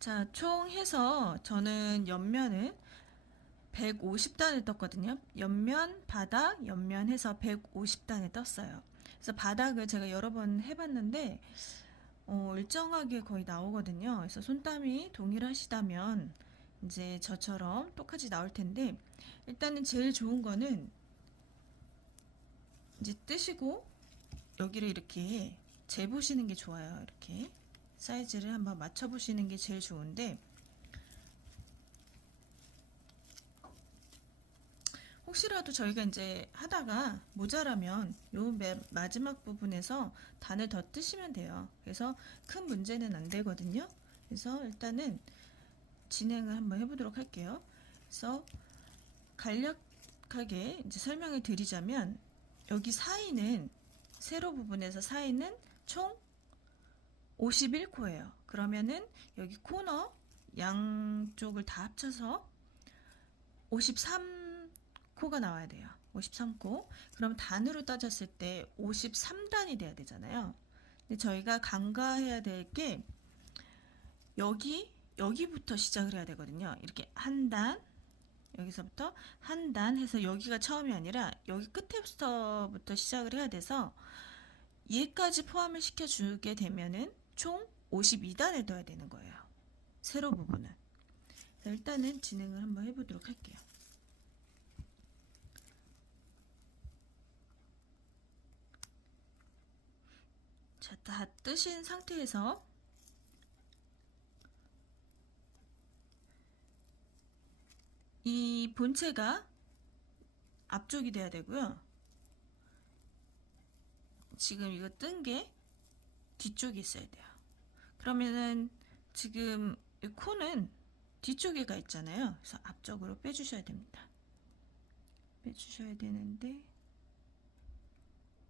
자, 총 해서 저는 옆면은 150단을 떴거든요. 옆면, 바닥, 옆면 해서 150단을 떴어요. 그래서 바닥을 제가 여러 번 해봤는데 일정하게 거의 나오거든요. 그래서 손땀이 동일하시다면 이제 저처럼 똑같이 나올 텐데, 일단은 제일 좋은 거는 이제 뜨시고 여기를 이렇게 재보시는 게 좋아요. 이렇게 사이즈를 한번 맞춰보시는 게 제일 좋은데, 혹시라도 저희가 이제 하다가 모자라면 요 마지막 부분에서 단을 더 뜨시면 돼요. 그래서 큰 문제는 안 되거든요. 그래서 일단은 진행을 한번 해보도록 할게요. 그래서 간략하게 이제 설명을 드리자면, 여기 사이는, 세로 부분에서 사이는 총 51코예요. 그러면은 여기 코너 양쪽을 다 합쳐서 53코가 나와야 돼요. 53코. 그럼 단으로 따졌을 때 53단이 돼야 되잖아요. 근데 저희가 간과해야 될 게 여기부터 시작을 해야 되거든요. 이렇게 한 단, 여기서부터 한 단 해서 여기가 처음이 아니라 여기 끝에부터 시작을 해야 돼서 얘까지 포함을 시켜주게 되면은 총 52단을 넣어야 되는 거예요. 세로 부분은. 일단은 진행을 한번 해보도록 할게요. 자, 다 뜨신 상태에서 이 본체가 앞쪽이 돼야 되고요. 지금 이거 뜬 게 뒤쪽에 있어야 돼요. 그러면은 지금 이 코는 뒤쪽에 가 있잖아요. 그래서 앞쪽으로 빼주셔야 됩니다. 빼주셔야 되는데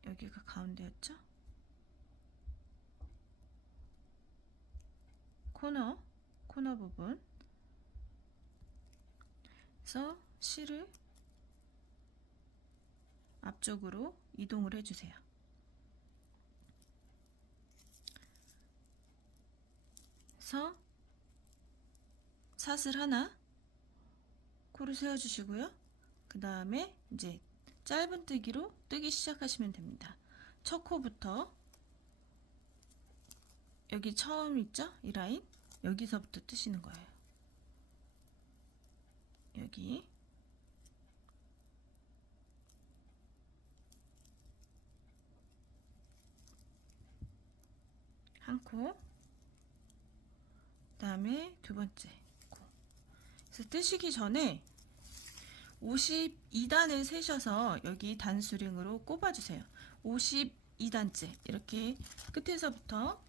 여기가 가운데였죠? 코너 부분. 그래서 실을 앞쪽으로 이동을 해주세요. 그래서 사슬 하나 코를 세워주시고요. 그 다음에 이제 짧은 뜨기로 뜨기 시작하시면 됩니다. 첫 코부터 여기 처음 있죠? 이 라인 여기서부터 뜨시는 거예요. 여기 한 코, 그 다음에 두 번째 코. 그래서 뜨시기 전에 52단을 세셔서 여기 단수링으로 꼽아주세요. 52단째 이렇게 끝에서부터,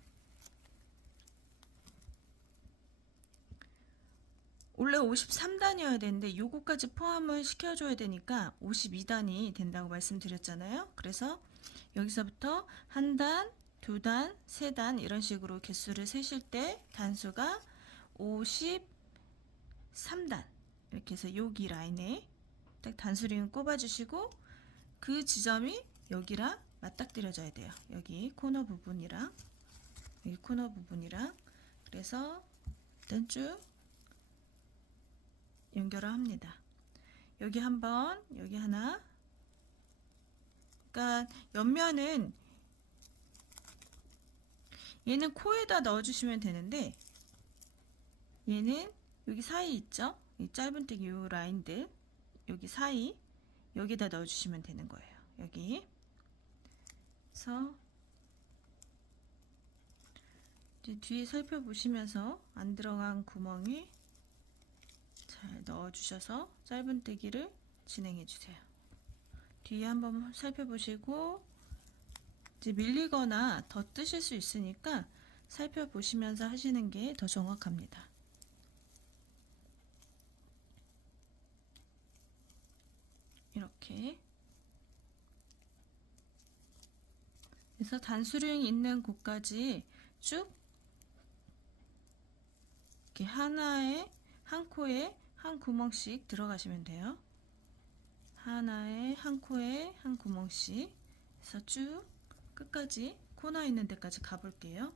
원래 53단이어야 되는데 요거까지 포함을 시켜줘야 되니까 52단이 된다고 말씀드렸잖아요. 그래서 여기서부터 한 단, 두 단, 세 단 이런 식으로 개수를 세실 때 단수가 53단 이렇게 해서 여기 라인에 딱 단수링을 꼽아주시고 그 지점이 여기랑 맞닥뜨려져야 돼요. 여기 코너 부분이랑 여기 코너 부분이랑. 그래서 일단 쭉 연결을 합니다. 여기 한번, 여기 하나. 그러니까 옆면은 얘는 코에다 넣어주시면 되는데 얘는 여기 사이 있죠? 이 짧은뜨기 요 라인들 여기 사이 여기다 넣어주시면 되는 거예요. 여기. 그래서 이제 뒤에 살펴보시면서 안 들어간 구멍에 잘 넣어주셔서 짧은뜨기를 진행해 주세요. 뒤에 한번 살펴보시고 이제 밀리거나 더 뜨실 수 있으니까 살펴보시면서 하시는 게 더 정확합니다. 이렇게. 그래서 단수령 있는 곳까지 쭉 이렇게 하나에 한 코에 한 구멍씩 들어가시면 돼요. 하나에 한 코에 한 구멍씩 해서 쭉 끝까지 코너 있는 데까지 가볼게요.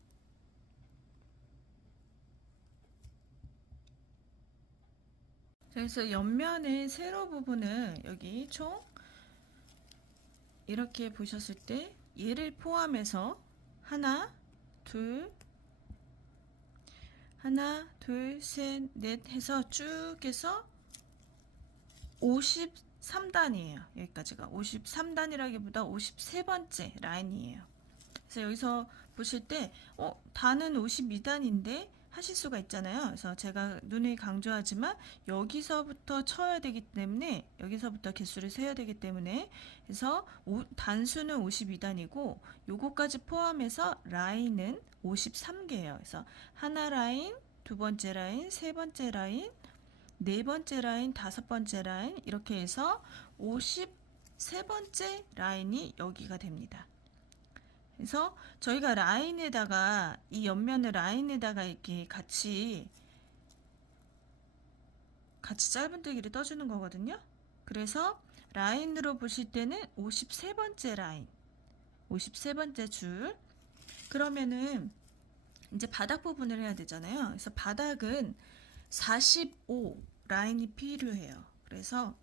그래서 옆면의 세로 부분은 여기 총 이렇게 보셨을 때 얘를 포함해서 하나, 둘, 셋, 넷 해서 쭉 해서 53단이에요. 여기까지가 53단이라기보다 53번째 라인이에요. 그래서 여기서 보실 때 단은 52단인데 하실 수가 있잖아요. 그래서 제가 눈에 강조하지만 여기서부터 쳐야 되기 때문에 여기서부터 개수를 세야 되기 때문에 그래서 단수는 52단이고 요거까지 포함해서 라인은 53개예요. 그래서 하나 라인, 두 번째 라인, 세 번째 라인, 네 번째 라인, 다섯 번째 라인 이렇게 해서 53번째 라인이 여기가 됩니다. 그래서 저희가 라인에다가 이 옆면을 라인에다가 이렇게 같이 짧은뜨기를 떠주는 거거든요. 그래서 라인으로 보실 때는 53번째 라인, 53번째 줄. 그러면은 이제 바닥 부분을 해야 되잖아요. 그래서 바닥은 45 라인이 필요해요. 그래서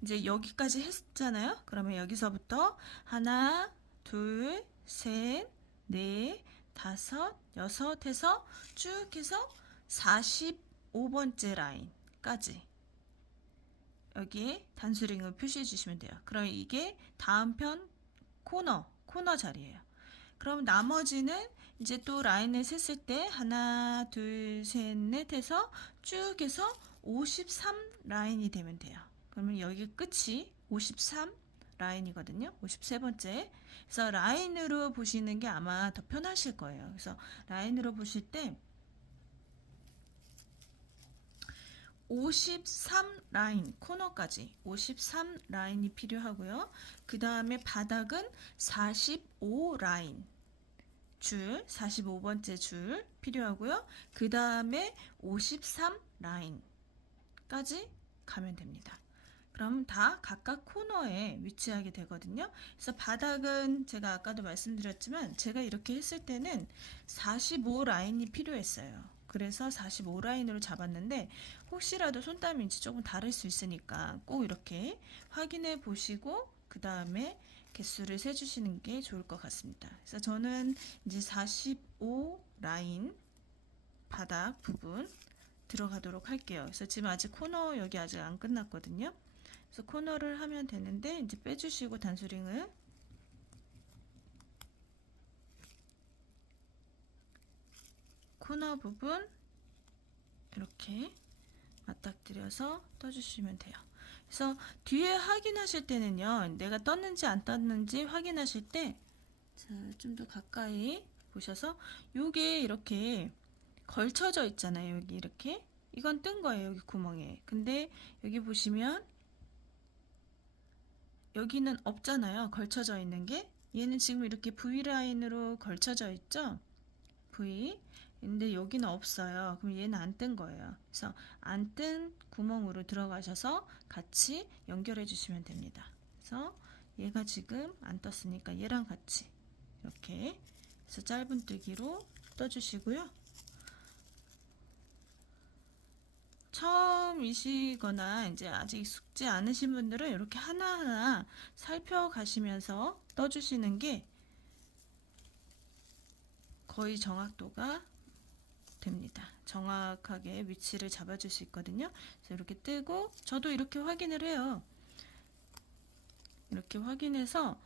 이제 여기까지 했잖아요. 그러면 여기서부터 하나, 둘, 셋, 넷, 다섯, 여섯 해서 쭉 해서 45번째 라인까지 여기에 단수링을 표시해 주시면 돼요. 그럼 이게 다음 편 코너 자리예요. 그럼 나머지는 이제 또 라인을 셌을 때 하나, 둘, 셋, 넷 해서 쭉 해서 53 라인이 되면 돼요. 그러면 여기 끝이 53 라인이거든요. 53번째. 그래서 라인으로 보시는 게 아마 더 편하실 거예요. 그래서 라인으로 보실 때 53 라인 코너까지 53 라인이 필요하고요. 그 다음에 바닥은 45 라인 줄 45번째 줄 필요하고요. 그 다음에 53 라인까지 가면 됩니다. 그럼 다 각각 코너에 위치하게 되거든요. 그래서 바닥은 제가 아까도 말씀드렸지만 제가 이렇게 했을 때는 45 라인이 필요했어요. 그래서 45 라인으로 잡았는데 혹시라도 손땀인지 조금 다를 수 있으니까 꼭 이렇게 확인해 보시고 그 다음에 개수를 세주시는 게 좋을 것 같습니다. 그래서 저는 이제 45 라인 바닥 부분 들어가도록 할게요. 그래서 지금 아직 코너 여기 아직 안 끝났거든요. 그래서 코너를 하면 되는데 이제 빼주시고 단수링을 코너 부분 이렇게 맞닥뜨려서 떠주시면 돼요. 그래서 뒤에 확인하실 때는요, 내가 떴는지 안 떴는지 확인하실 때, 좀 더 가까이 보셔서, 요게 이렇게 걸쳐져 있잖아요. 여기 이렇게. 이건 뜬 거예요. 여기 구멍에. 근데 여기 보시면, 여기는 없잖아요. 걸쳐져 있는 게. 얘는 지금 이렇게 V라인으로 걸쳐져 있죠? V. 근데 여기는 없어요. 그럼 얘는 안 뜬 거예요. 그래서 안 뜬 구멍으로 들어가셔서 같이 연결해 주시면 됩니다. 그래서 얘가 지금 안 떴으니까 얘랑 같이 이렇게 해서 짧은뜨기로 떠주시고요. 처음이시거나 이제 아직 익숙지 않으신 분들은 이렇게 하나하나 살펴가시면서 떠주시는 게 거의 정확도가 됩니다. 정확하게 위치를 잡아줄 수 있거든요. 그래서 이렇게 뜨고 저도 이렇게 확인을 해요. 이렇게 확인해서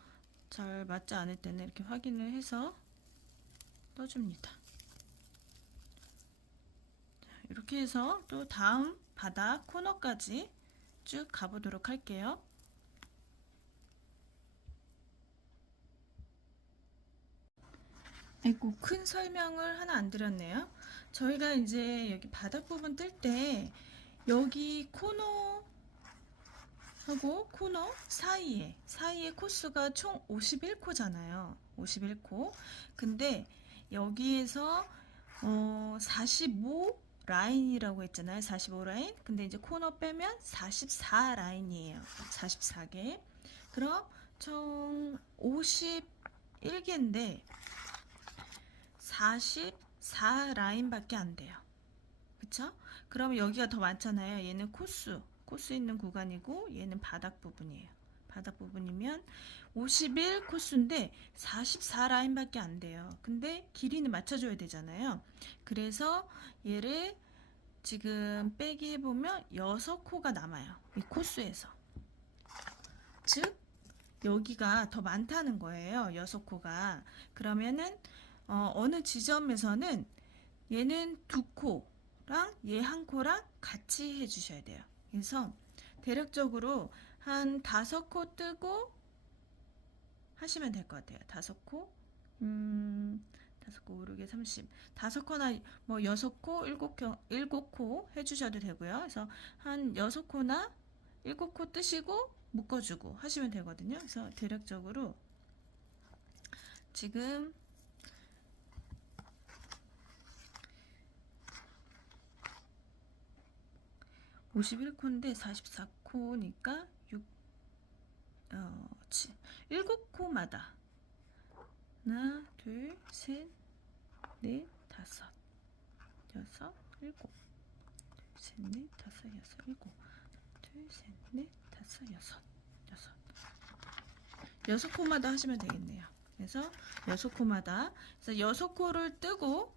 잘 맞지 않을 때는 이렇게 확인을 해서 떠줍니다. 이렇게 해서 또 다음 바닥 코너까지 쭉 가보도록 할게요. 아이고, 큰 설명을 하나 안 드렸네요. 저희가 이제 여기 바닥 부분 뜰 때 여기 코너하고 코너 사이에 코스가 총 51코잖아요. 51코. 근데 여기에서 45 라인이라고 했잖아요. 45 라인. 근데 이제 코너 빼면 44 라인이에요. 44개. 그럼 총 51개인데 44 라인밖에 안 돼요. 그쵸? 그러면 여기가 더 많잖아요. 얘는 코스 있는 구간이고 얘는 바닥 부분이에요. 바닥 부분이면 51 코스인데 44 라인밖에 안 돼요. 근데 길이는 맞춰줘야 되잖아요. 그래서 얘를 지금 빼기 해보면 6코가 남아요. 이 코스에서. 즉 여기가 더 많다는 거예요. 6코가. 그러면은 어느 지점에서는 얘는 2코랑 얘 1코랑 같이 해주셔야 돼요. 그래서 대략적으로 한 5코 뜨고 하시면 될 것 같아요. 5코, 5코, 5, 6에 30. 5코나 뭐 6코, 7코 해주셔도 되고요. 그래서 한 6코나 7코 뜨시고 묶어주고 하시면 되거든요. 그래서 대략적으로 지금 51코인데 44코니까 7코마다 하나, 둘, 셋, 넷, 다섯, 여섯, 일곱, 둘, 셋, 넷, 다섯, 여섯, 일곱, 둘, 셋, 넷, 다섯, 여섯 코마다 하시면 되겠네요. 그래서 6코마다 그래서 6코를 뜨고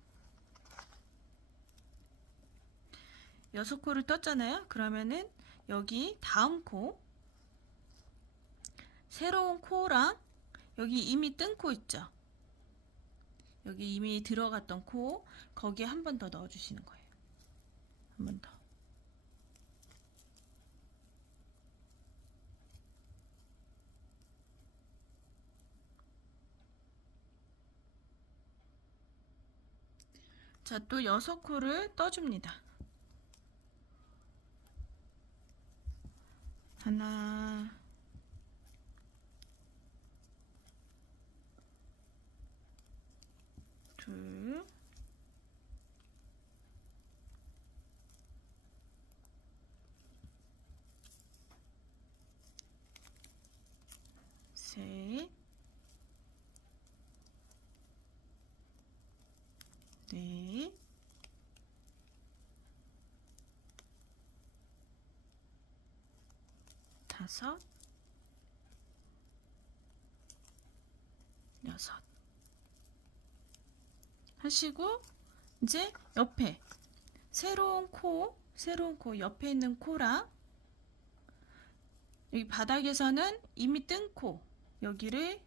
6코를 떴잖아요. 그러면은 여기 다음 코 새로운 코랑 여기 이미 뜬 코 있죠. 여기 이미 들어갔던 코 거기에 한 번 더 넣어주시는 거예요. 한 번 더. 자, 또 6코를 떠줍니다. 하나, 둘, 셋, 넷, 다섯, 여섯 하시고 이제 옆에 새로운 코 옆에 있는 코랑 여기 바닥에서는 이미 뜬 코 여기를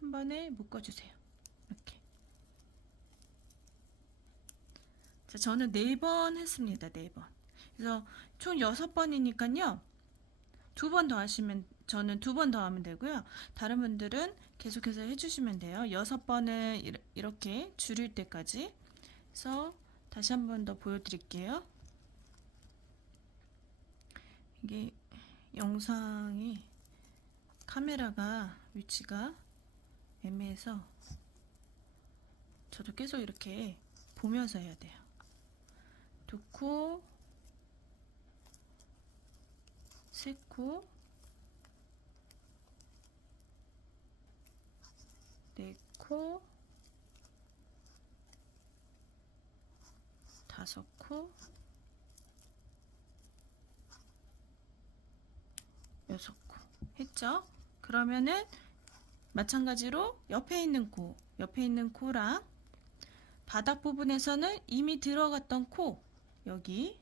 한 번에 묶어주세요. 이렇게. 자, 저는 4번 했습니다. 4번. 그래서 총 6번이니까요. 2번 더 하시면 저는 2번 더 하면 되고요. 다른 분들은 계속해서 해주시면 돼요. 6번을 이렇게 줄일 때까지. 그래서 다시 한 번 더 보여드릴게요. 이게 영상이 카메라가 위치가 애매해서 저도 계속 이렇게 보면서 해야 돼요. 2코, 3코, 4코, 5코, 6코 했죠? 그러면은 마찬가지로 옆에 있는 코랑 바닥 부분에서는 이미 들어갔던 코 여기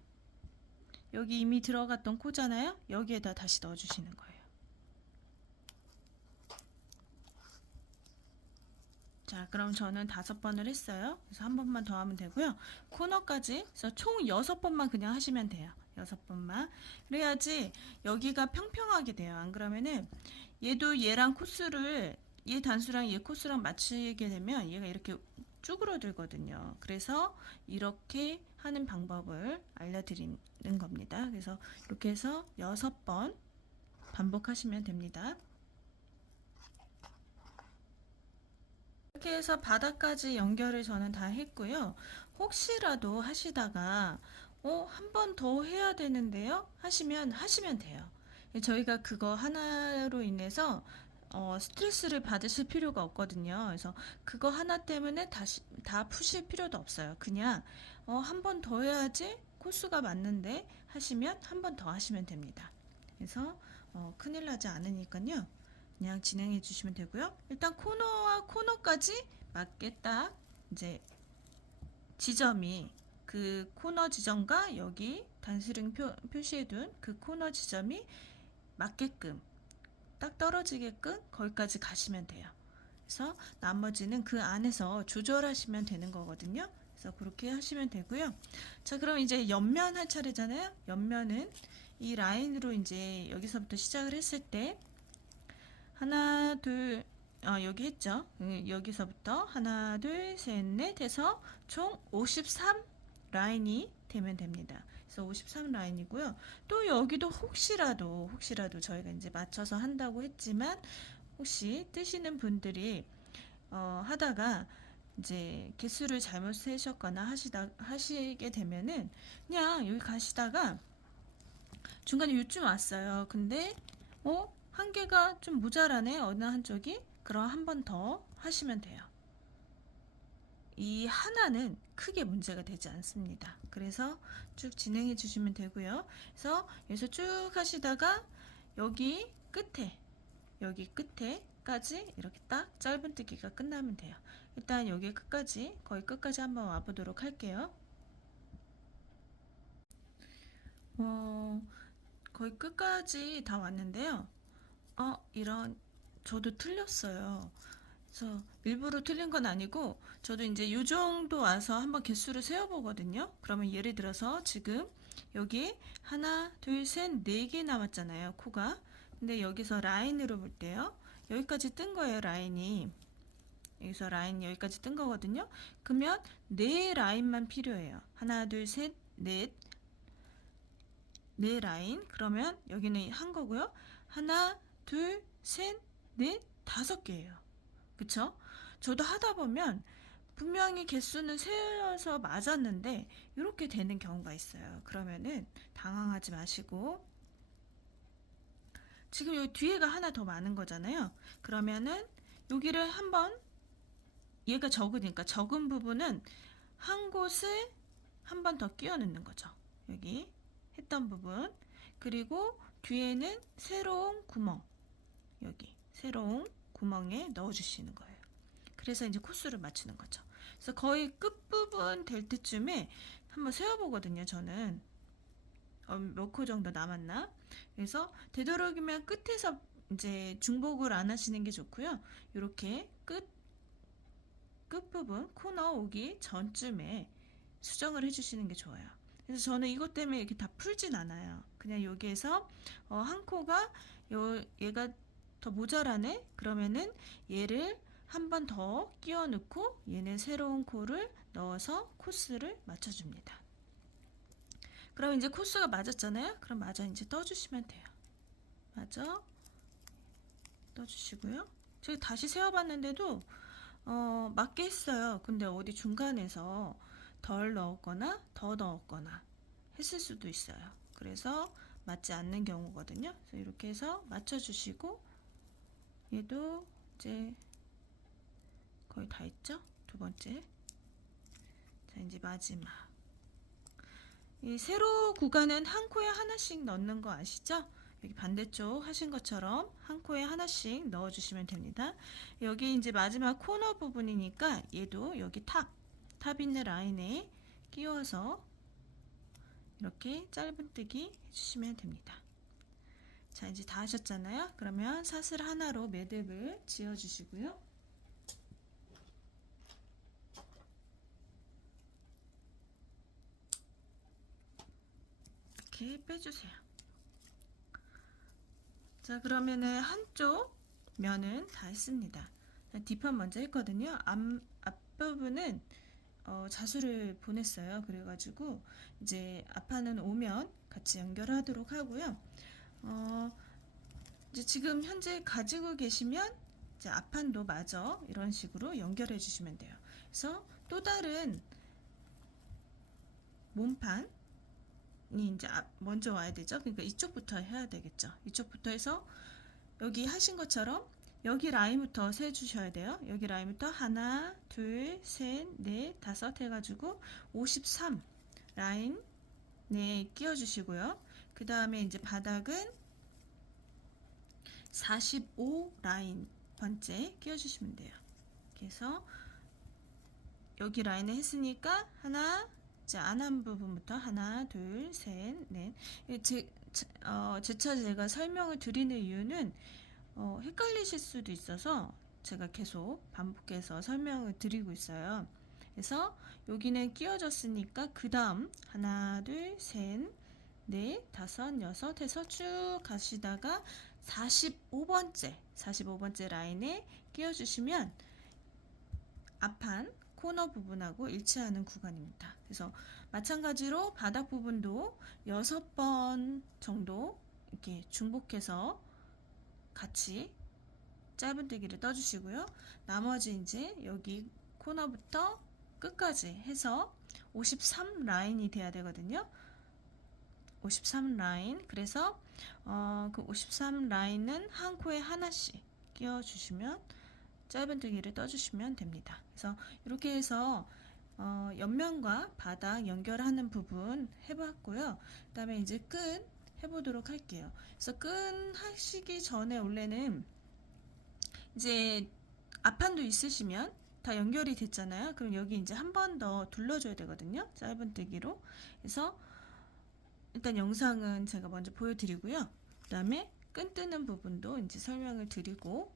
이미 들어갔던 코잖아요. 여기에다 다시 넣어주시는 거예요. 자, 그럼 저는 5번을 했어요. 그래서 한 번만 더 하면 되고요. 코너까지 그래서 총 6번만 그냥 하시면 돼요. 6번만. 그래야지 여기가 평평하게 돼요. 안 그러면은 얘도 얘랑 코스를 얘 단수랑 얘 코스랑 맞추게 되면 얘가 이렇게 쭈그러들거든요. 그래서 이렇게 하는 방법을 알려드리는 겁니다. 그래서 이렇게 해서 6번 반복하시면 됩니다. 이렇게 해서 바닥까지 연결을 저는 다 했고요. 혹시라도 하시다가 한 번 더 해야 되는데요 하시면 돼요. 저희가 그거 하나로 인해서 스트레스를 받으실 필요가 없거든요. 그래서 그거 하나 때문에 다시 다 푸실 필요도 없어요. 그냥 한 번 더 해야지 코수가 맞는데 하시면 한 번 더 하시면 됩니다. 그래서 큰일 나지 않으니까요. 그냥 진행해 주시면 되고요. 일단 코너와 코너까지 맞게 딱 이제 지점이 그 코너 지점과 여기 단수령 표시해둔 그 코너 지점이 맞게끔 딱 떨어지게끔 거기까지 가시면 돼요. 그래서 나머지는 그 안에서 조절하시면 되는 거거든요. 그래서 그렇게 하시면 되고요. 자, 그럼 이제 옆면 할 차례잖아요. 옆면은 이 라인으로 이제 여기서부터 시작을 했을 때 하나, 둘, 여기 했죠. 여기서부터 하나, 둘, 셋, 넷 해서 총 53 라인이 되면 됩니다. 그래서 53 라인이고요. 또 여기도 혹시라도 저희가 이제 맞춰서 한다고 했지만 혹시 뜨시는 분들이 하다가 이제 개수를 잘못 세셨거나 하시게 되면은 그냥 여기 가시다가 중간에 요쯤 왔어요. 근데 한 개가 좀 모자라네, 어느 한쪽이. 그럼 한 번 더 하시면 돼요. 이 하나는 크게 문제가 되지 않습니다. 그래서 쭉 진행해 주시면 되고요. 그래서 여기서 쭉 하시다가 여기 끝에까지 이렇게 딱 짧은뜨기가 끝나면 돼요. 일단 여기 끝까지, 거의 끝까지 한번 와보도록 할게요. 거의 끝까지 다 왔는데요. 저도 틀렸어요. 그래서 일부러 틀린 건 아니고, 저도 이제 요 정도 와서 한번 개수를 세어보거든요. 그러면 예를 들어서 지금 여기 하나, 둘, 셋, 네 개 남았잖아요, 코가. 근데 여기서 라인으로 볼 때요. 여기까지 뜬 거예요, 라인이. 여기서 라인 여기까지 뜬 거거든요. 그러면 네 라인만 필요해요. 하나, 둘, 셋, 넷. 네 라인. 그러면 여기는 한 거고요. 하나, 둘, 셋, 넷, 5개예요. 그쵸? 저도 하다 보면 분명히 개수는 세어서 맞았는데 이렇게 되는 경우가 있어요. 그러면은 당황하지 마시고, 지금 여기 뒤에가 하나 더 많은 거잖아요. 그러면은 여기를 한번, 얘가 적으니까 적은 부분은 한 곳을 한 번 더 끼워 넣는 거죠. 여기 했던 부분. 그리고 뒤에는 새로운 구멍, 여기 새로운 구멍에 넣어 주시는 거예요. 그래서 이제 코수를 맞추는 거죠. 그래서 거의 끝부분 될 때쯤에 한번 세어보거든요, 저는. 몇 코 정도 남았나? 그래서 되도록이면 끝에서 이제 중복을 안 하시는 게 좋고요. 이렇게 끝부분 코너 오기 전쯤에 수정을 해주시는 게 좋아요. 그래서 저는 이것 때문에 이렇게 다 풀진 않아요. 그냥 여기에서 한 코가 얘가 더 모자라네? 그러면은 얘를 한 번 더 끼워 넣고 얘는 새로운 코를 넣어서 코스를 맞춰줍니다. 그럼 이제 코스가 맞았잖아요? 그럼 마저 이제 떠주시면 돼요. 마저 떠주시고요. 제가 다시 세어봤는데도 맞게 했어요. 근데 어디 중간에서 덜 넣었거나 더 넣었거나 했을 수도 있어요. 그래서 맞지 않는 경우거든요. 그래서 이렇게 해서 맞춰주시고, 얘도 이제 거의 다 했죠? 두 번째. 자, 이제 마지막. 이 세로 구간은 한 코에 하나씩 넣는 거 아시죠? 여기 반대쪽 하신 것처럼 한 코에 하나씩 넣어주시면 됩니다. 여기 이제 마지막 코너 부분이니까 얘도 여기 탑 있는 라인에 끼워서 이렇게 짧은뜨기 해주시면 됩니다. 자, 이제 다 하셨잖아요. 그러면 사슬 하나로 매듭을 지어주시고요. 이렇게 빼주세요. 자, 그러면은 한쪽 면은 다 했습니다. 뒷판 먼저 했거든요. 앞부분은 자수를 보냈어요. 그래가지고 이제 앞판은 오면 같이 연결하도록 하고요. 이제 지금 현재 가지고 계시면 이제 앞판도 마저 이런 식으로 연결해 주시면 돼요. 그래서 또 다른 몸판이 이제 먼저 와야 되죠. 그러니까 이쪽부터 해야 되겠죠. 이쪽부터 해서 여기 하신 것처럼 여기 라인부터 세 주셔야 돼요. 여기 라인부터 하나, 둘, 셋, 넷, 다섯 해가지고 53 라인 네, 끼워주시고요. 그 다음에 이제 바닥은 45 라인 번째 끼워주시면 돼요. 그래서 여기 라인을 했으니까 하나, 이제 안한 부분부터 하나, 둘, 셋, 넷. 재차 제가 설명을 드리는 이유는 헷갈리실 수도 있어서 제가 계속 반복해서 설명을 드리고 있어요. 그래서 여기는 끼워졌으니까 그 다음 하나, 둘, 셋, 넷, 다섯, 여섯 해서 쭉 가시다가 45번째 라인에 끼워주시면 앞판 코너 부분하고 일치하는 구간입니다. 그래서 마찬가지로 바닥 부분도 6번 정도 이렇게 중복해서 같이 짧은뜨기를 떠주시고요. 나머지 이제 여기 코너부터 끝까지 해서 53 라인이 돼야 되거든요. 53 라인. 그래서 그 53 라인은 한 코에 하나씩 끼워주시면 짧은뜨기를 떠주시면 됩니다. 그래서 이렇게 해서 옆면과 바닥 연결하는 부분 해봤고요. 그 다음에 이제 끈 해보도록 할게요. 그래서 끈 하시기 전에 원래는 이제 앞판도 있으시면 다 연결이 됐잖아요. 그럼 여기 이제 한 번 더 둘러줘야 되거든요. 짧은뜨기로. 그래서 일단 영상은 제가 먼저 보여드리고요. 그 다음에 끈 뜨는 부분도 이제 설명을 드리고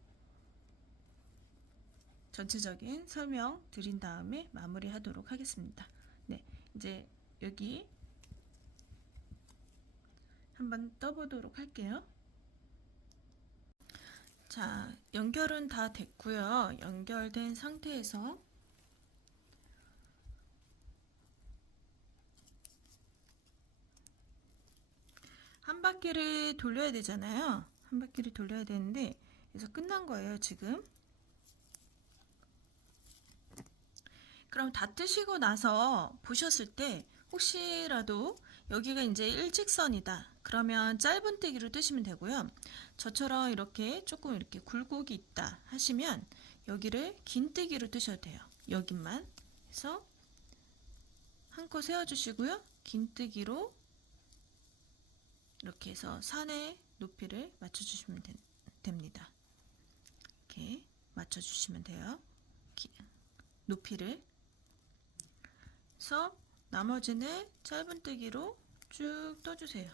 전체적인 설명 드린 다음에 마무리 하도록 하겠습니다. 네, 이제 여기 한번 떠보도록 할게요. 자, 연결은 다 됐고요. 연결된 상태에서 한 바퀴를 돌려야 되잖아요. 한 바퀴를 돌려야 되는데 그래서 끝난 거예요, 지금. 그럼 다 뜨시고 나서 보셨을 때 혹시라도 여기가 이제 일직선이다. 그러면 짧은뜨기로 뜨시면 되고요. 저처럼 이렇게 조금 이렇게 굴곡이 있다 하시면 여기를 긴뜨기로 뜨셔도 돼요. 여기만 해서 한 코 세워주시고요. 긴뜨기로 이렇게 해서 산의 높이를 맞춰주시면 됩니다. 이렇게 맞춰주시면 돼요. 높이를. 그래서 나머지는 짧은뜨기로 쭉 떠주세요.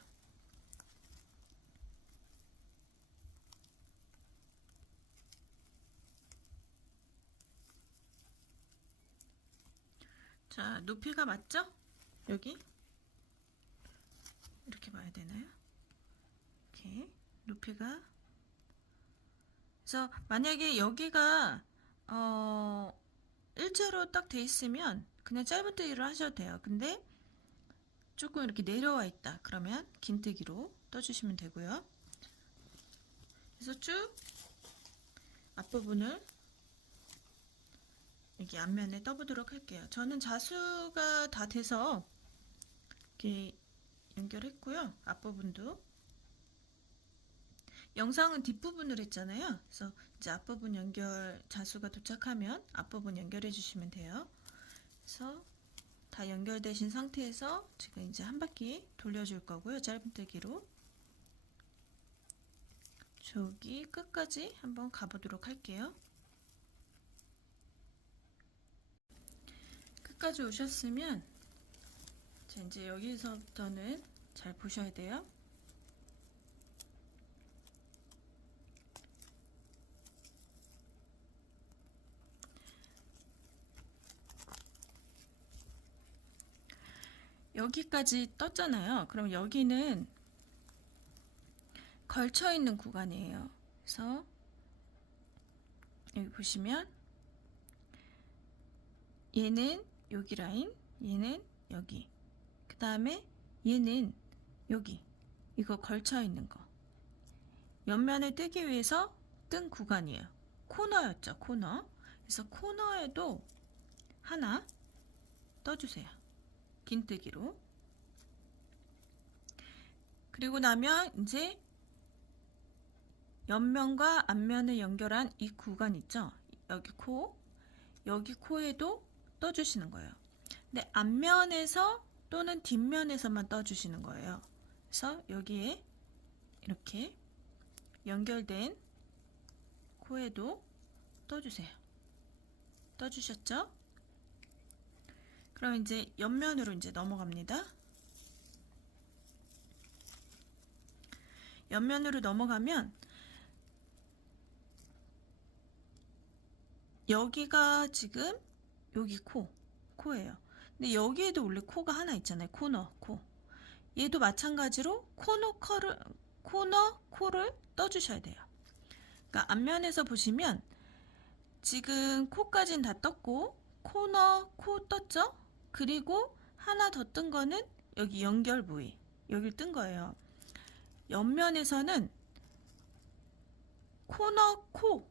자, 높이가 맞죠? 여기 이렇게 봐야 되나요? 이렇게 높이가. 그래서 만약에 여기가 일자로 딱 돼 있으면 그냥 짧은뜨기로 하셔도 돼요. 근데 조금 이렇게 내려와 있다. 그러면 긴뜨기로 떠주시면 되고요. 그래서 쭉 앞부분을 여기 앞면에 떠보도록 할게요. 저는 자수가 다 돼서 이렇게 연결했고요. 앞부분도. 영상은 뒷부분으로 했잖아요. 그래서 이제 앞부분 연결, 자수가 도착하면 앞부분 연결해 주시면 돼요. 그래서 다 연결되신 상태에서 지금 이제 한 바퀴 돌려줄 거고요. 짧은뜨기로. 저기 끝까지 한번 가보도록 할게요. 끝까지 오셨으면 자, 이제 여기서부터는 잘 보셔야 돼요. 여기까지 떴잖아요. 그럼 여기는 걸쳐 있는 구간이에요. 그래서 여기 보시면 얘는 여기 라인, 얘는 여기, 그 다음에 얘는 여기, 이거 걸쳐 있는 거. 옆면을 뜨기 위해서 뜬 구간이에요. 코너였죠, 코너. 그래서 코너에도 하나 떠주세요. 긴뜨기로. 그리고 나면 이제 옆면과 앞면을 연결한 이 구간 있죠? 여기 코에도 떠주시는 거예요. 근데 앞면에서 또는 뒷면에서만 떠주시는 거예요. 그래서 여기에 이렇게 연결된 코에도 떠주세요. 떠주셨죠? 그럼 이제 옆면으로 이제 넘어갑니다. 옆면으로 넘어가면 여기가 지금 여기 코예요. 근데 여기에도 원래 코가 하나 있잖아요. 코. 얘도 마찬가지로 코를 떠주셔야 돼요. 그러니까 앞면에서 보시면 지금 코까지는 다 떴고 코 떴죠? 그리고 하나 더 뜬 거는 여기 연결 부위 여기를 뜬 거예요. 옆면에서는 코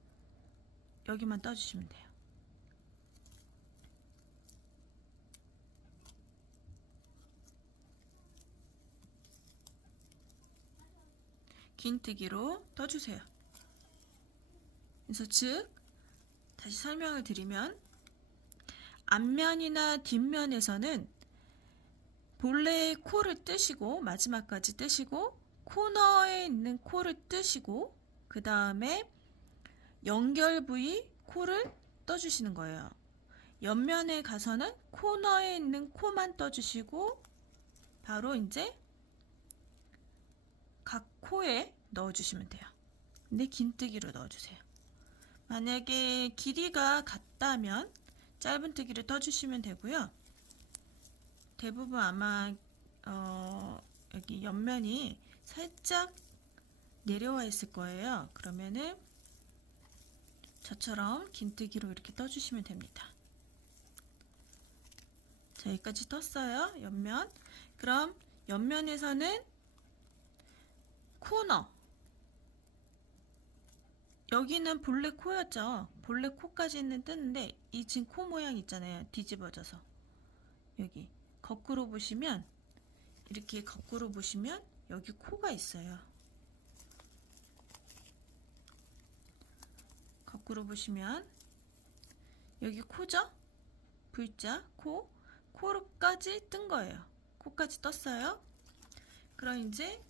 여기만 떠주시면 돼요. 긴뜨기로 떠주세요. 그래서 즉 다시 설명을 드리면 앞면이나 뒷면에서는 본래의 코를 뜨시고 마지막까지 뜨시고 코너에 있는 코를 뜨시고 그 다음에 연결 부위 코를 떠주시는 거예요. 옆면에 가서는 코너에 있는 코만 떠주시고 바로 이제 각 코에 넣어주시면 돼요. 근데 긴뜨기로 넣어주세요. 만약에 길이가 같다면 짧은뜨기를 떠주시면 되고요. 대부분 아마 여기 옆면이 살짝 내려와 있을 거예요. 그러면은 저처럼 긴뜨기로 이렇게 떠주시면 됩니다. 자, 여기까지 떴어요. 옆면. 그럼 옆면에서는 코너. 여기는 본래 코였죠. 본래 코까지는 뜨는데 이 지금 코 모양 있잖아요. 뒤집어져서 여기 거꾸로 보시면 이렇게 거꾸로 보시면 여기 코가 있어요. 거꾸로 보시면 여기 코죠? V자 코까지 뜬 거예요. 코까지 떴어요. 그럼 이제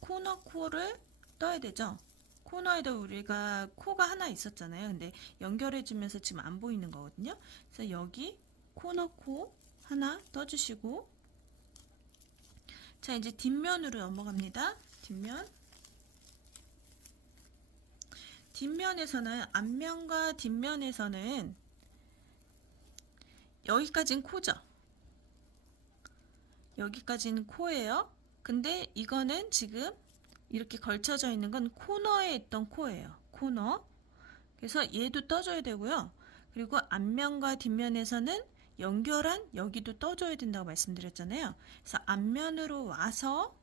코를 떠야 되죠. 코너에도 우리가 코가 하나 있었잖아요. 근데 연결해주면서 지금 안 보이는 거거든요. 그래서 여기 코 하나 떠주시고, 자, 이제 뒷면으로 넘어갑니다. 뒷면에서는 앞면과 뒷면에서는 여기까지는 코죠. 여기까지는 코예요. 근데 이거는 지금 이렇게 걸쳐져 있는 건 코너에 있던 코예요. 코너. 그래서 얘도 떠줘야 되고요. 그리고 앞면과 뒷면에서는 연결한 여기도 떠줘야 된다고 말씀드렸잖아요. 그래서 앞면으로 와서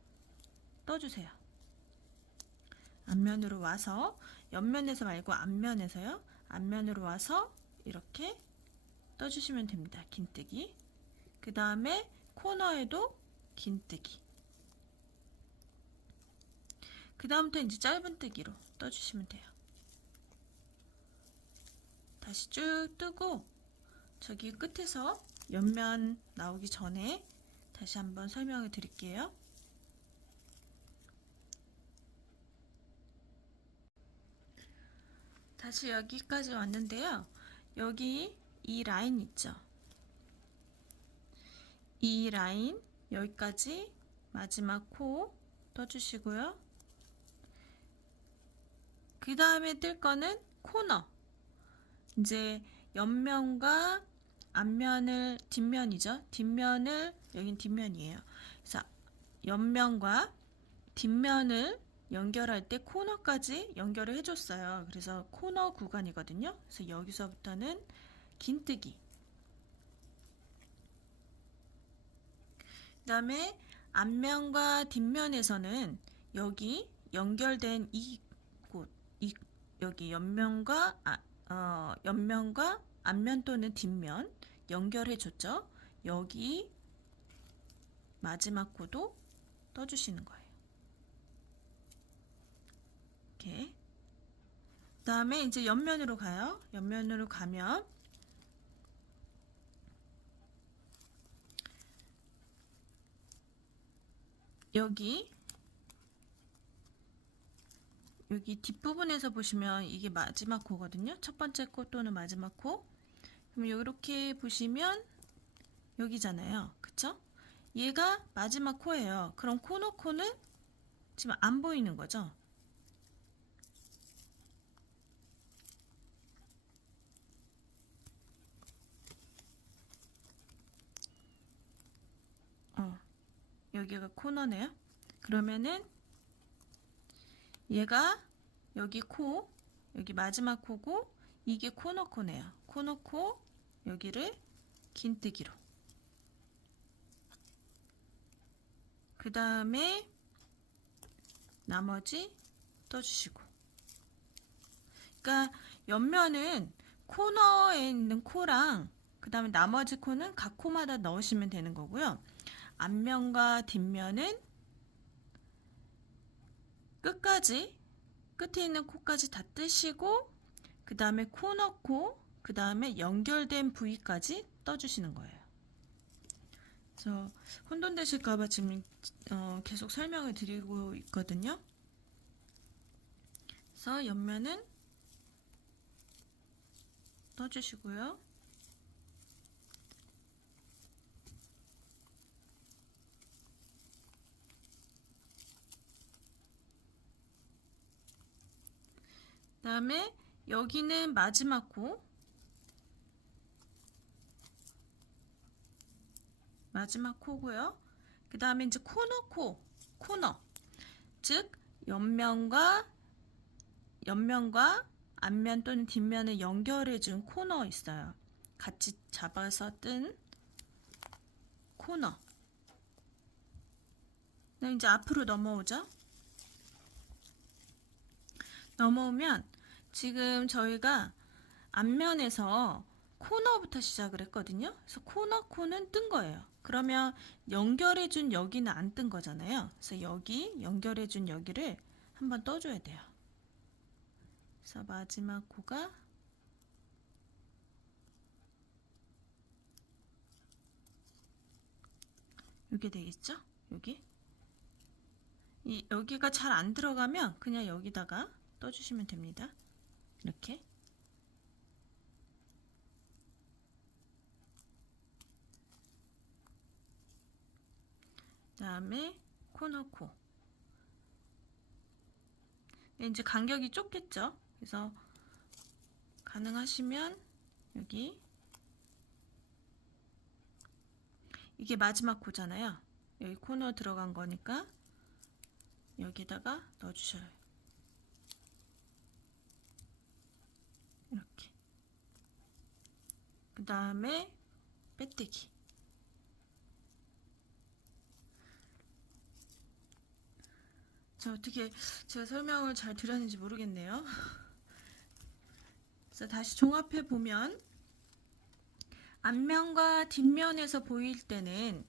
떠주세요. 앞면으로 와서 옆면에서 말고 앞면에서요. 앞면으로 와서 이렇게 떠주시면 됩니다. 긴뜨기. 그 다음에 코너에도 긴뜨기. 그 다음부터 이제 짧은뜨기로 떠주시면 돼요. 다시 쭉 뜨고 저기 끝에서 옆면 나오기 전에 다시 한번 설명을 드릴게요. 다시 여기까지 왔는데요. 여기 이 라인 있죠. 이 라인 여기까지 마지막 코 떠주시고요. 그 다음에 뜰 거는 코너. 이제 옆면과 앞면을 뒷면이죠. 여긴 뒷면이에요. 그래서 옆면과 뒷면을 연결할 때 코너까지 연결을 해줬어요. 그래서 코너 구간이거든요. 그래서 여기서부터는 긴뜨기. 그 다음에 앞면과 뒷면에서는 여기 연결된 여기 옆면과 앞면 또는 뒷면 연결해줬죠. 여기 마지막 코도 떠주시는 거예요. 이렇게. 그 다음에 이제 옆면으로 가요. 옆면으로 가면 여기 뒷부분에서 보시면 이게 마지막 코거든요. 첫 번째 코 또는 마지막 코. 그럼 이렇게 보시면 여기잖아요. 그쵸? 얘가 마지막 코예요. 그럼 코너 코는 지금 안 보이는 거죠. 여기가 코너네요. 그러면은 얘가 여기 코, 여기 마지막 코고 이게 코너 코네요. 코너 코 여기를 긴뜨기로. 그 다음에 나머지 떠주시고. 그러니까 옆면은 코너에 있는 코랑 그 다음에 나머지 코는 각 코마다 넣으시면 되는 거고요. 앞면과 뒷면은 끝까지 끝에 있는 코까지 다 뜨시고 그 다음에 코 넣고 그 다음에 연결된 부위까지 떠주시는 거예요. 저 혼돈되실까봐 지금 계속 설명을 드리고 있거든요. 그래서 옆면은 떠주시고요. 그 다음에 여기는 마지막 코, 마지막 코고요. 그 다음에 이제 코너 코, 코너, 즉 옆면과 앞면 또는 뒷면을 연결해준 코너 있어요. 같이 잡아서 뜬 코너. 그다음 이제 앞으로 넘어오죠. 넘어오면 지금 저희가 앞면에서 코너부터 시작을 했거든요. 그래서 코너 코는 뜬 거예요. 그러면 연결해준 여기는 안 뜬 거잖아요. 그래서 여기 연결해준 여기를 한번 떠줘야 돼요. 그래서 마지막 코가 이게 되겠죠? 여기가 잘 안 들어가면 그냥 여기다가 떠주시면 됩니다. 이렇게. 그 다음에 코 넣고. 이제 간격이 좁겠죠? 그래서 가능하시면 여기 이게 마지막 코잖아요. 여기 코너 들어간 거니까 여기다가 넣어주셔요. 이렇게. 그 다음에 빼뜨기. 자, 어떻게 제가 설명을 잘 드렸는지 모르겠네요. 그래서 다시 종합해 보면 앞면과 뒷면에서 보일 때는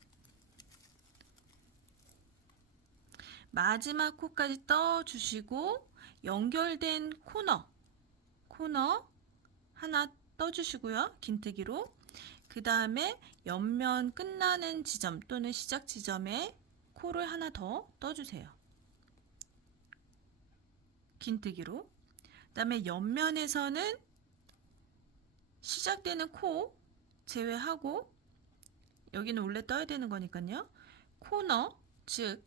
마지막 코까지 떠주시고 연결된 코너 하나 떠주시고요. 긴뜨기로. 그 다음에 옆면 끝나는 지점 또는 시작 지점에 코를 하나 더 떠주세요. 긴뜨기로. 그 다음에 옆면에서는 시작되는 코 제외하고 여기는 원래 떠야 되는 거니까요. 코너, 즉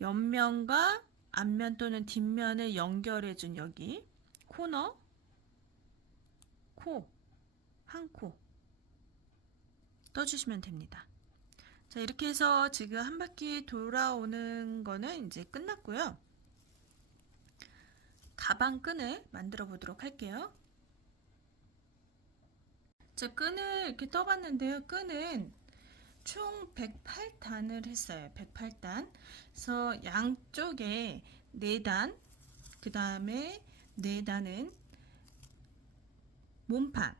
옆면과 앞면 또는 뒷면을 연결해준 여기 코너, 코, 한 코 떠주시면 됩니다. 자, 이렇게 해서 지금 한 바퀴 돌아오는 거는 이제 끝났고요. 가방 끈을 만들어 보도록 할게요. 자, 끈을 이렇게 떠봤는데요. 끈은 총 108단을 했어요. 108단. 그래서 양쪽에 4단, 그 다음에 4단은 몸판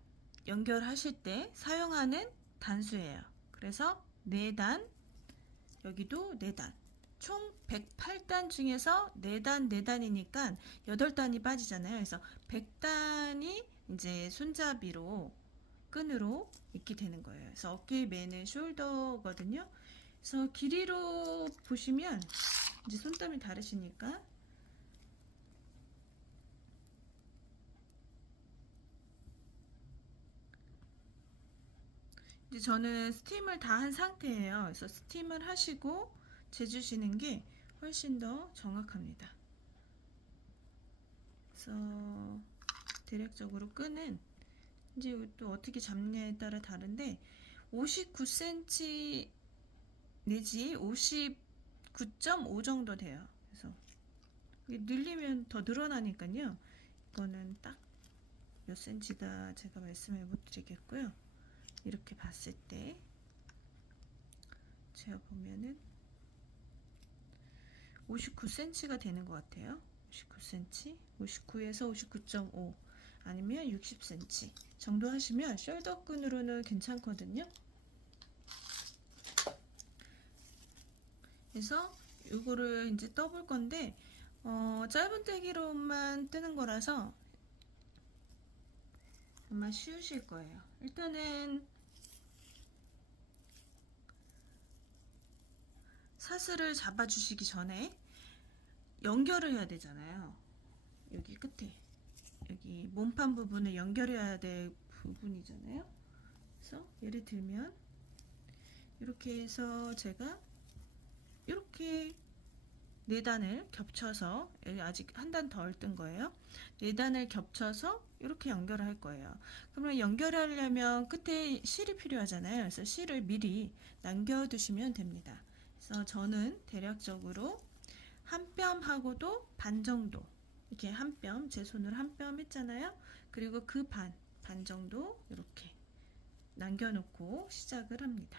연결하실 때 사용하는 단수예요. 그래서 4단, 여기도 4단. 총 108단 중에서 4단, 4단이니까 8단이 빠지잖아요. 그래서 100단이 이제 손잡이로 끈으로 입게 되는 거예요. 그래서 어깨에 매는 숄더거든요. 그래서 길이로 보시면 이제 손땀이 다르시니까 이제 저는 스팀을 다 한 상태예요. 그래서 스팀을 하시고 재주시는 게 훨씬 더 정확합니다. 그래서 대략적으로 끈은 이제 또 어떻게 잡느냐에 따라 다른데 59cm 내지 59.5 정도 돼요. 그래서 늘리면 더 늘어나니까요. 이거는 딱 몇 cm다 제가 말씀을 못 드리겠고요. 이렇게 봤을 때 제가 보면은 59cm가 되는 것 같아요. 59cm, 59에서 59.5 아니면 60cm 정도 하시면 숄더 끈으로는 괜찮거든요. 그래서 이거를 이제 떠볼 건데 짧은뜨기로만 뜨는 거라서 아마 쉬우실 거예요. 일단은 사슬을 잡아주시기 전에 연결을 해야 되잖아요. 여기 끝에 여기 몸판 부분을 연결해야 될 부분이잖아요. 그래서 예를 들면 이렇게 해서 제가 이렇게 4단을 겹쳐서 아직 한 단 덜 뜬 거예요. 4단을 겹쳐서 이렇게 연결을 할 거예요. 그러면 연결하려면 끝에 실이 필요하잖아요. 그래서 실을 미리 남겨 두시면 됩니다. 그래서 저는 대략적으로 한 뼘하고도 반 정도 이렇게 한 뼘, 제 손으로 한 뼘 했잖아요. 그리고 그 반 정도 이렇게 남겨놓고 시작을 합니다.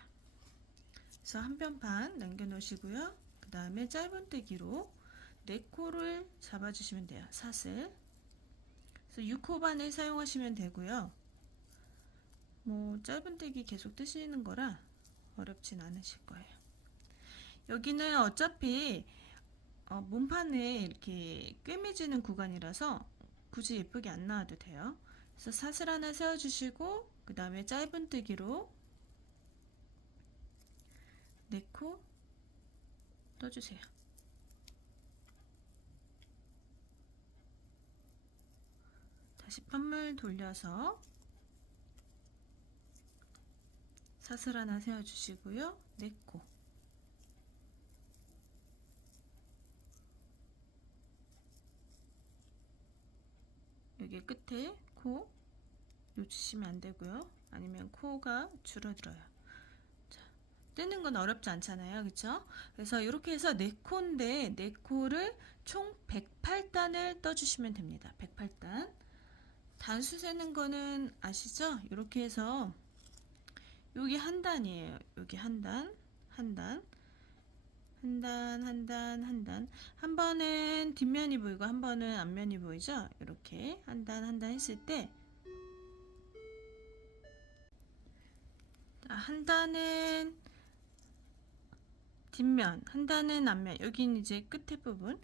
그래서 한 뼘 반 남겨놓으시고요. 그 다음에 짧은뜨기로 4코를 잡아주시면 돼요. 사슬. 그래서 6코반을 사용하시면 되고요. 뭐 짧은뜨기 계속 뜨시는 거라 어렵진 않으실 거예요. 여기는 어차피 몸판에 이렇게 꿰매지는 구간이라서 굳이 예쁘게 안 나와도 돼요. 그래서 사슬 하나 세워주시고 그 다음에 짧은뜨기로 4코 떠주세요. 다시 판물 돌려서 사슬 하나 세워주시고요. 4코 여기 끝에 코 놓치시면 안 되고요. 아니면 코가 줄어들어요. 자, 뜨는 건 어렵지 않잖아요. 그쵸? 그래서 이렇게 해서 4코인데 4코를 총 108단을 떠주시면 됩니다. 108단. 단수 세는 거는 아시죠? 이렇게 해서 여기 한 단이에요. 여기 한 단, 한 단, 한 단, 한 단, 한 단. 한 번은 뒷면이 보이고 한 번은 앞면이 보이죠? 이렇게 한 단, 한 단 했을 때 한 단은 뒷면, 한 단은 앞면. 여기는 이제 끝에 부분.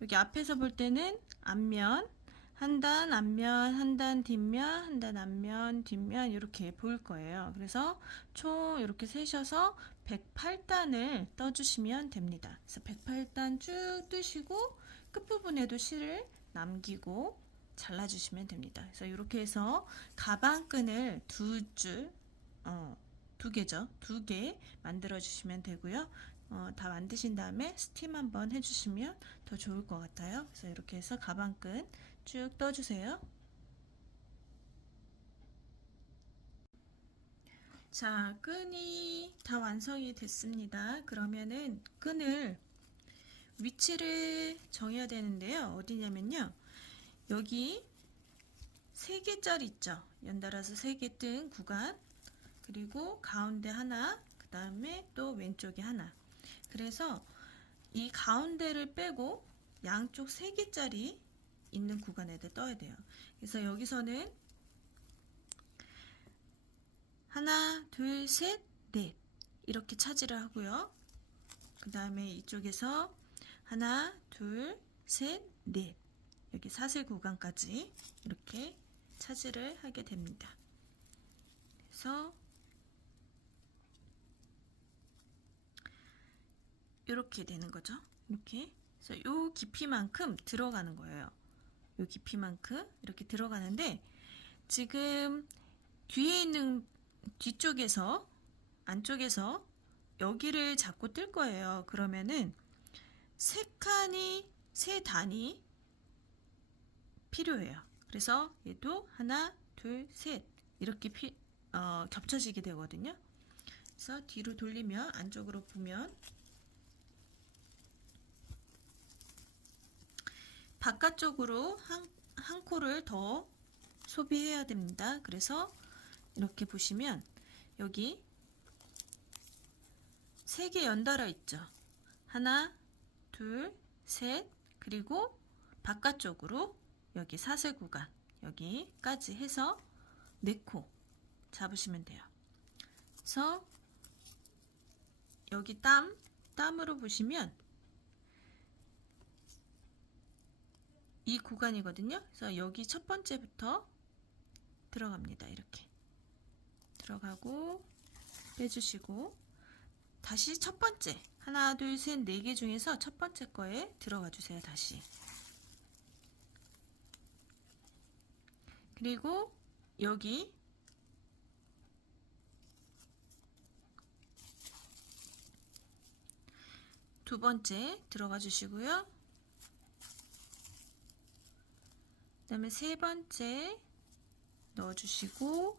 여기 앞에서 볼 때는 앞면, 한 단 앞면, 한 단 뒷면, 한 단 앞면, 뒷면 이렇게 보일 거예요. 그래서 총 이렇게 세셔서 108단을 떠주시면 됩니다. 그래서 108단 쭉 뜨시고 끝부분에도 실을 남기고 잘라주시면 됩니다. 그래서 이렇게 해서 가방끈을 두 개죠. 2개 만들어 주시면 되고요. 다 만드신 다음에 스팀 한번 해주시면 더 좋을 것 같아요. 그래서 이렇게 해서 가방끈 쭉 떠주세요. 자, 끈이 다 완성이 됐습니다. 그러면은 끈을 위치를 정해야 되는데요. 어디냐면요. 여기 3개짜리 있죠. 연달아서 3개 뜬 구간, 그리고 가운데 하나, 그 다음에 또 왼쪽에 하나. 그래서 이 가운데를 빼고 양쪽 3개짜리 있는 구간에다 떠야 돼요. 그래서 여기서는 하나, 둘, 셋, 넷 이렇게 차지를 하고요. 그 다음에 이쪽에서 하나, 둘, 셋, 넷 여기 사슬 구간까지 이렇게 차지를 하게 됩니다. 그래서 이렇게 되는 거죠. 이렇게. 그래서 요 깊이만큼 들어가는 거예요. 요 깊이만큼 이렇게 들어가는데 지금 뒤에 있는 뒤쪽에서 안쪽에서 여기를 잡고 뜰 거예요. 그러면은 세 단이 필요해요. 그래서 얘도 하나, 둘, 셋 이렇게 겹쳐지게 되거든요. 그래서 뒤로 돌리면 안쪽으로 보면 바깥쪽으로 한 코를 더 소비해야 됩니다. 그래서 이렇게 보시면 여기 3개 연달아 있죠. 하나, 둘, 셋, 그리고 바깥쪽으로 여기 사슬 구간 여기까지 해서 4코 잡으시면 돼요. 그래서 여기 땀으로 보시면 이 구간이거든요. 그래서 여기 첫 번째부터 들어갑니다. 이렇게 들어가고 빼주시고 다시 첫 번째 하나, 둘, 셋, 4개 중에서 첫 번째 거에 들어가 주세요. 다시. 그리고 여기 두 번째 들어가 주시고요. 그 다음에 세 번째 넣어 주시고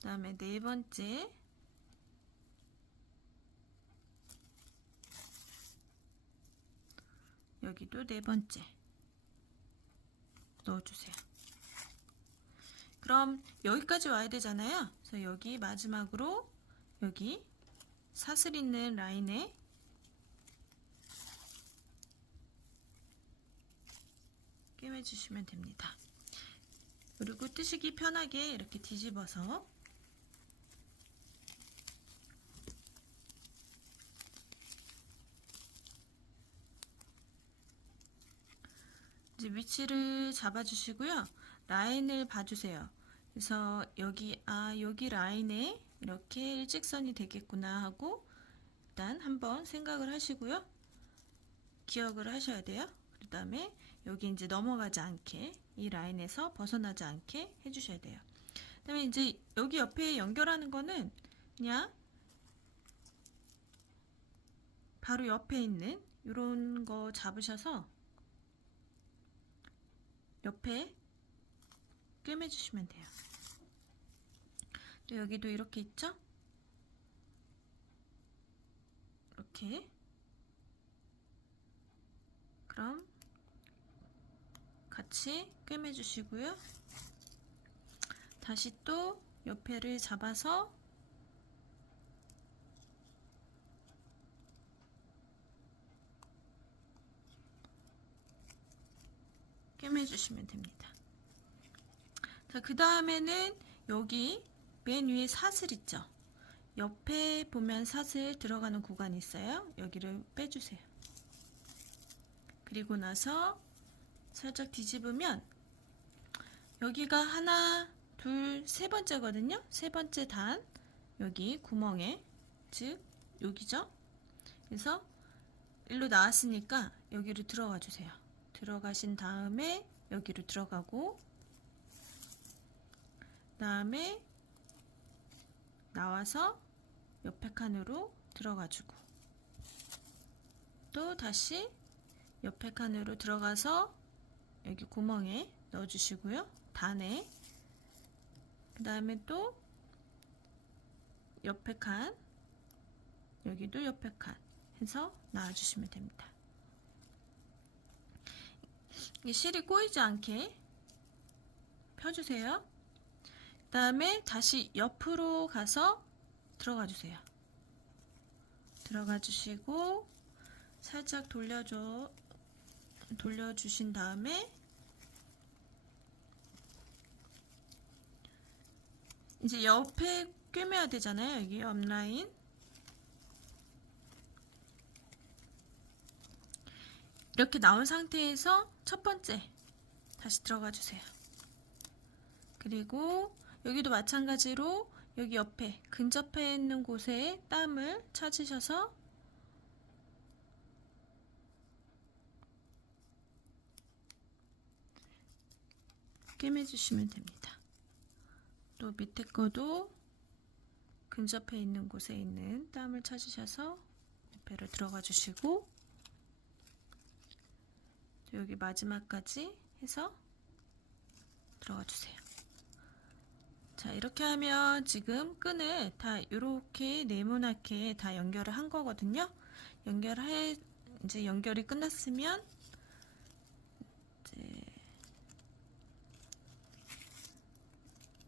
그 다음에 네 번째 여기도 네 번째 넣어주세요. 그럼 여기까지 와야 되잖아요. 그래서 여기 마지막으로 여기 사슬 있는 라인에 꿰매주시면 됩니다. 그리고 뜨시기 편하게 이렇게 뒤집어서 이제 위치를 잡아주시고요. 라인을 봐주세요. 그래서 여기 라인에 이렇게 일직선이 되겠구나 하고 일단 한번 생각을 하시고요. 기억을 하셔야 돼요. 그 다음에 여기 이제 넘어가지 않게 이 라인에서 벗어나지 않게 해주셔야 돼요. 그 다음에 이제 여기 옆에 연결하는 거는 그냥 바로 옆에 있는 이런 거 잡으셔서 옆에 꿰매주시면 돼요. 또 여기도 이렇게 있죠? 이렇게. 그럼 같이 꿰매주시고요. 다시 또 옆에를 잡아서 꿰매주시면 됩니다. 자, 그 다음에는 여기 맨 위에 사슬 있죠? 옆에 보면 사슬 들어가는 구간이 있어요. 여기를 빼주세요. 그리고 나서 살짝 뒤집으면 여기가 하나, 둘, 세 번째거든요. 세 번째 단 여기 구멍에 즉 여기죠. 그래서 일로 나왔으니까 여기로 들어가 주세요. 들어가신 다음에 여기로 들어가고 그 다음에 나와서 옆에 칸으로 들어가주고 또 다시 옆에 칸으로 들어가서 여기 구멍에 넣어주시고요. 단에 그 다음에 또 옆에 칸 여기도 옆에 칸 해서 놔주시면 됩니다. 이 실이 꼬이지 않게 펴주세요. 그 다음에 다시 옆으로 가서 들어가 주세요. 들어가 주시고 살짝 돌려주신 다음에 이제 옆에 꿰매야 되잖아요. 여기 옆라인 이렇게 나온 상태에서 첫 번째 다시 들어가 주세요. 그리고 여기도 마찬가지로 여기 옆에 근접해 있는 곳에 땀을 찾으셔서 꿰매주시면 됩니다. 또 밑에 거도 근접해 있는 곳에 있는 땀을 찾으셔서 옆에로 들어가 주시고, 여기 마지막까지 해서 들어가 주세요. 자, 이렇게 하면 지금 끈을 다 이렇게 네모나게 다 연결을 한 거거든요. 이제 연결이 끝났으면 이제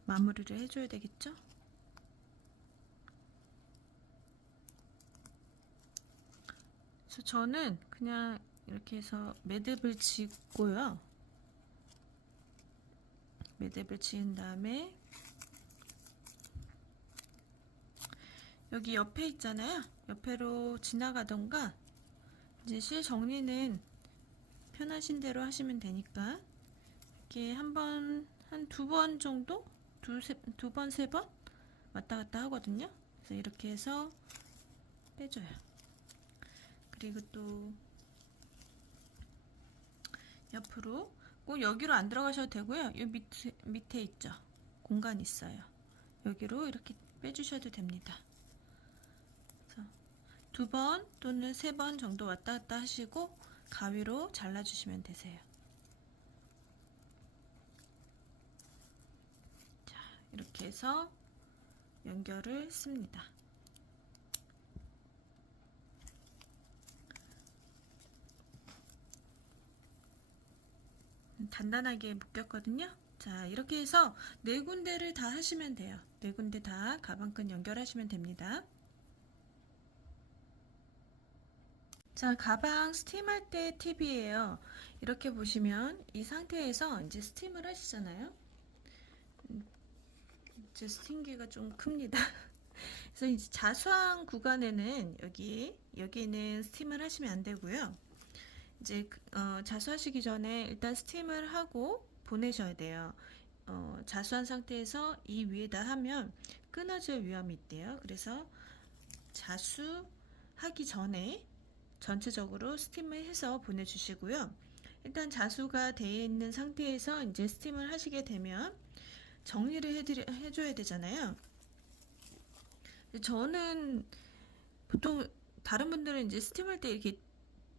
마무리를 해줘야 되겠죠. 그래서 저는 그냥 이렇게 해서 매듭을 짓고요. 매듭을 지은 다음에 여기 옆에 있잖아요. 옆에로 지나가던가, 이제 실 정리는 편하신 대로 하시면 되니까 이렇게 한 두 번 정도, 두 번, 세 번 왔다 갔다 하거든요. 그래서 이렇게 해서 빼줘요. 그리고 또 옆으로 꼭 여기로 안 들어가셔도 되고요. 이 밑에 있죠. 공간 있어요. 여기로 이렇게 빼주셔도 됩니다. 두 번 또는 세 번 정도 왔다 갔다 하시고 가위로 잘라주시면 되세요. 자, 이렇게 해서 연결을 했습니다. 단단하게 묶였거든요. 자, 이렇게 해서 네 군데를 다 하시면 돼요. 네 군데 다 가방끈 연결하시면 됩니다. 자, 가방 스팀할 때 팁이에요. 이렇게 보시면 이 상태에서 이제 스팀을 하시잖아요. 이제 스팀기가 좀 큽니다. 그래서 이제 자수한 구간에는 여기는 스팀을 하시면 안 되고요. 이제 자수하시기 전에 일단 스팀을 하고 보내셔야 돼요. 자수한 상태에서 이 위에다 하면 끊어질 위험이 있대요. 그래서 자수하기 전에 전체적으로 스팀을 해서 보내주시고요. 일단 자수가 되어 있는 상태에서 이제 스팀을 하시게 되면 정리를 해줘야 되잖아요. 저는 보통 다른 분들은 이제 스팀할 때 이렇게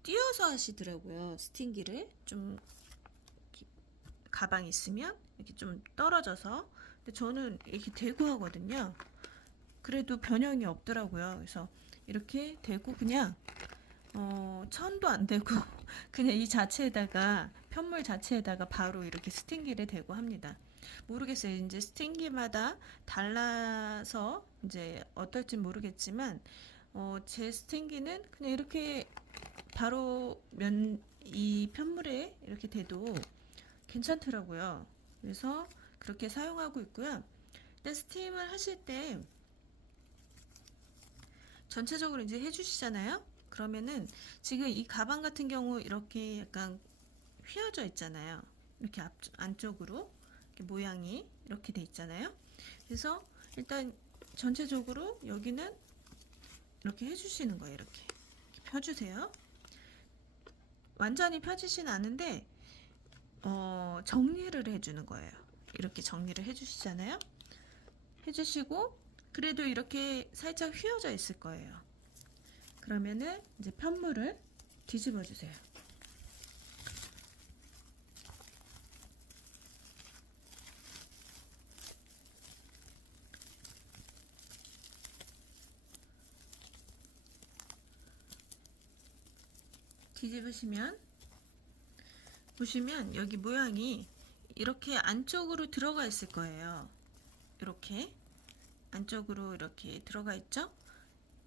띄어서 하시더라고요. 스팀기를 좀 가방 있으면 이렇게 좀 떨어져서. 근데 저는 이렇게 대고 하거든요. 그래도 변형이 없더라고요. 그래서 이렇게 대고 그냥 천도 안 되고 그냥 이 자체에다가 편물 자체에다가 바로 이렇게 스팀기를 대고 합니다. 모르겠어요. 이제 스팀기마다 달라서 이제 어떨지 모르겠지만 제 스팀기는 그냥 이렇게 바로 이 편물에 이렇게 대도 괜찮더라고요. 그래서 그렇게 사용하고 있고요. 일단 스팀을 하실 때 전체적으로 이제 해주시잖아요. 그러면은 지금 이 가방 같은 경우 이렇게 약간 휘어져 있잖아요. 이렇게 안쪽으로 이렇게 모양이 이렇게 돼 있잖아요. 그래서 일단 전체적으로 여기는 이렇게 해주시는 거예요. 이렇게 펴주세요. 완전히 펴지진 않은데 정리를 해주는 거예요. 이렇게 정리를 해주시잖아요. 해주시고 그래도 이렇게 살짝 휘어져 있을 거예요. 그러면은 이제 편물을 뒤집어 주세요. 뒤집으시면 보시면 여기 모양이 이렇게 안쪽으로 들어가 있을 거예요. 이렇게 안쪽으로 이렇게 들어가 있죠?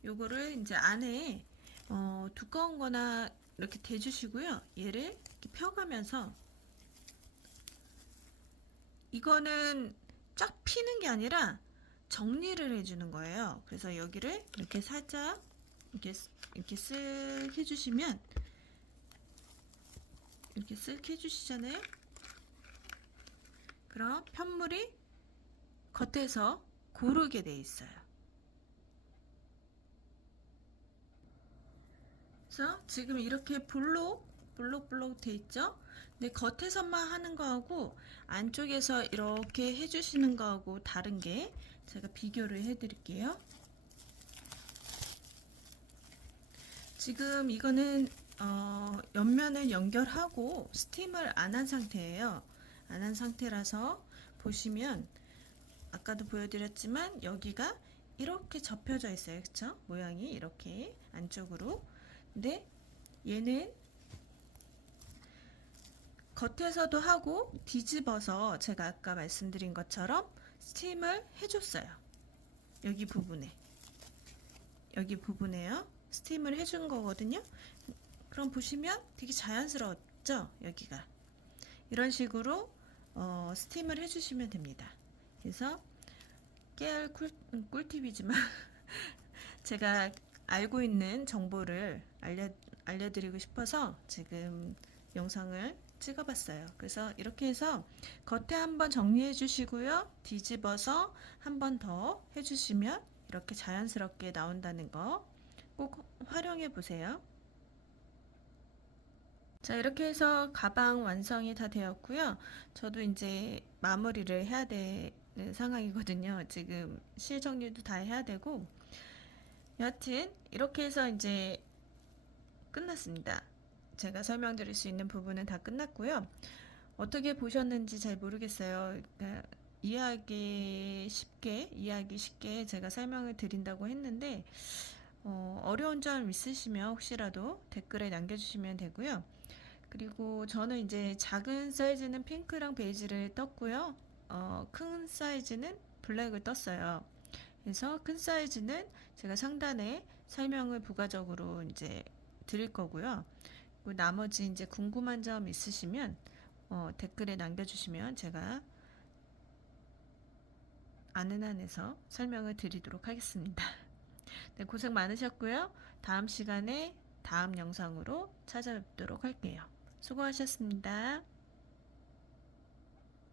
요거를 이제 안에 두꺼운 거나 이렇게 대주시고요. 얘를 이렇게 펴가면서 이거는 쫙 피는 게 아니라 정리를 해주는 거예요. 그래서 여기를 이렇게 살짝 이렇게 쓱 해주시면 이렇게 쓱 해주시잖아요. 그럼 편물이 겉에서 고르게 돼 있어요. 그래서 지금 이렇게 볼록 돼 있죠? 근데 겉에서만 하는 거하고 안쪽에서 이렇게 해주시는 거하고 다른 게 제가 비교를 해드릴게요. 지금 이거는 옆면을 연결하고 스팀을 안 한 상태예요. 안 한 상태라서 보시면 아까도 보여드렸지만 여기가 이렇게 접혀져 있어요. 그쵸? 모양이 이렇게 안쪽으로. 근데 얘는 겉에서도 하고 뒤집어서 제가 아까 말씀드린 것처럼 스팀을 해줬어요. 여기 부분에요. 스팀을 해준 거거든요. 그럼 보시면 되게 자연스러웠죠? 여기가 이런 식으로 스팀을 해주시면 됩니다. 그래서 깨알 꿀팁이지만 제가 알고 있는 정보를 알려드리고 싶어서 지금 영상을 찍어봤어요. 그래서 이렇게 해서 겉에 한번 정리해 주시고요. 뒤집어서 한 번 더 해주시면 이렇게 자연스럽게 나온다는 거 꼭 활용해 보세요. 자, 이렇게 해서 가방 완성이 다 되었고요. 저도 이제 마무리를 해야 되는 상황이거든요. 지금 실 정리도 다 해야 되고, 여하튼 이렇게 해서 이제 끝났습니다. 제가 설명드릴 수 있는 부분은 다 끝났고요. 어떻게 보셨는지 잘 모르겠어요. 그러니까 이해하기 쉽게 제가 설명을 드린다고 했는데, 어려운 점 있으시면 혹시라도 댓글에 남겨주시면 되고요. 그리고 저는 이제 작은 사이즈는 핑크랑 베이지를 떴고요. 큰 사이즈는 블랙을 떴어요. 그래서 큰 사이즈는 제가 상단에 설명을 부가적으로 이제 드릴 거고요. 그리고 나머지 이제 궁금한 점 있으시면 댓글에 남겨주시면 제가 아는 한에서 설명을 드리도록 하겠습니다. 네, 고생 많으셨고요. 다음 시간에 다음 영상으로 찾아뵙도록 할게요. 수고하셨습니다.